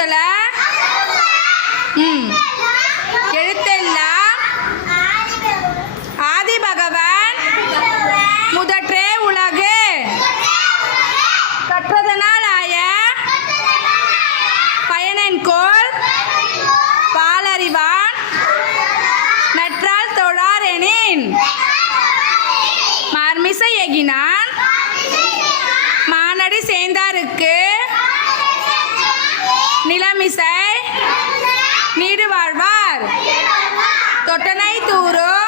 முதல எழுத்தெல்லாம் ஆதி பகவன் முதற்றே உலகு கற்றதனால் ஆய பயனென்கோள் பாலறிவான் நற்றால் தொழாரெனின் மார்மிசை எகினான் மானடி சேர்ந்தாருக்கு நிலமிசை நீடு வாழ்வார் தொட்டனை தூரும்